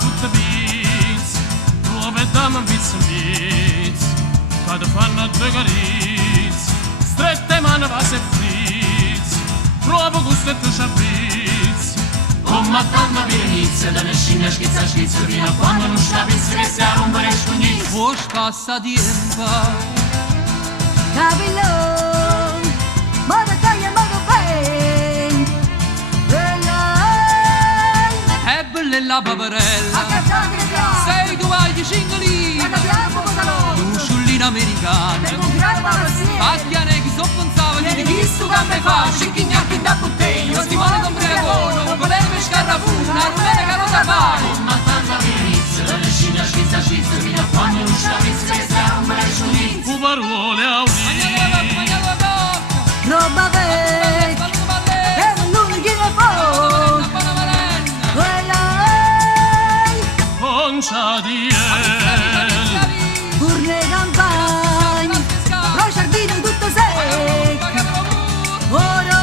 tutte biz, dove dammi biz in biz, quando fanno due cariz, strette mani vase e frizz, trovo gusto e tu c'abbiz. Come tanto vi inizia, da nescina schizza schizza, fino a quando non scapisci che si arromba e scugnizza. Hoş passa tiempo, Gavilon, modo taglia, modo ben. è bella la paperella, sei tu hai di cingolini, l'usciullina americana, pacchiane chi so pensava, di chi stu che me fa, scicchignacchi da bottiglia, stimone con bregono, voleva scarrafuna, rumena carota fare. Come tanto vi inizia, da nescina schizza schizza, fino a quando non scapisci che si arromba e scugnizza. Parole a Roba vecchia, e non chi ne può. Quella è Poncia di urne campagne, lo giardino tutto secco. Ora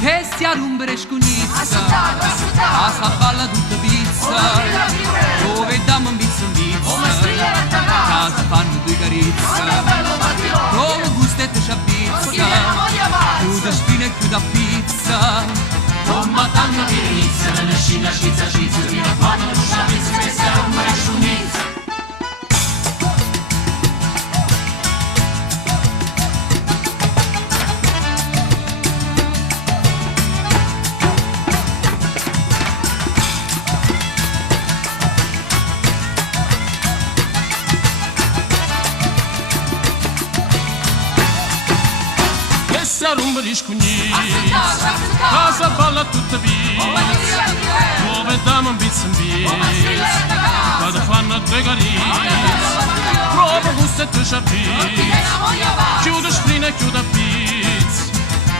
che si arrumbere scugnizza, a sta balla tutta pizza, dove dammo un bizzo in bizza, casa fanno due carizze, come gusto e te c'abbizza, chiude spine e chiude a pizza. Come tanto vi inizia, da nescina schizza schizza, fino a quando non scapisci che si arromba e scugnizza. Si arromba di scugnizza, casa balla tutta biz, dove dammi un bizzo in biz, quando fanno due cariz, provo gusto e tu c'abbiz, chiudo sprina e chiudo a pizz.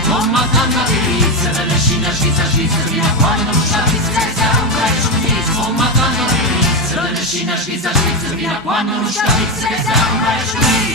Come tanto vi inizia, delle scina schizza schizza, fino a quando non scapisci che si arromba e scugnizza. Come tanto vi inizia, delle scina schizza schizza, fino a quando non scapisci che si arromba e scugnizza.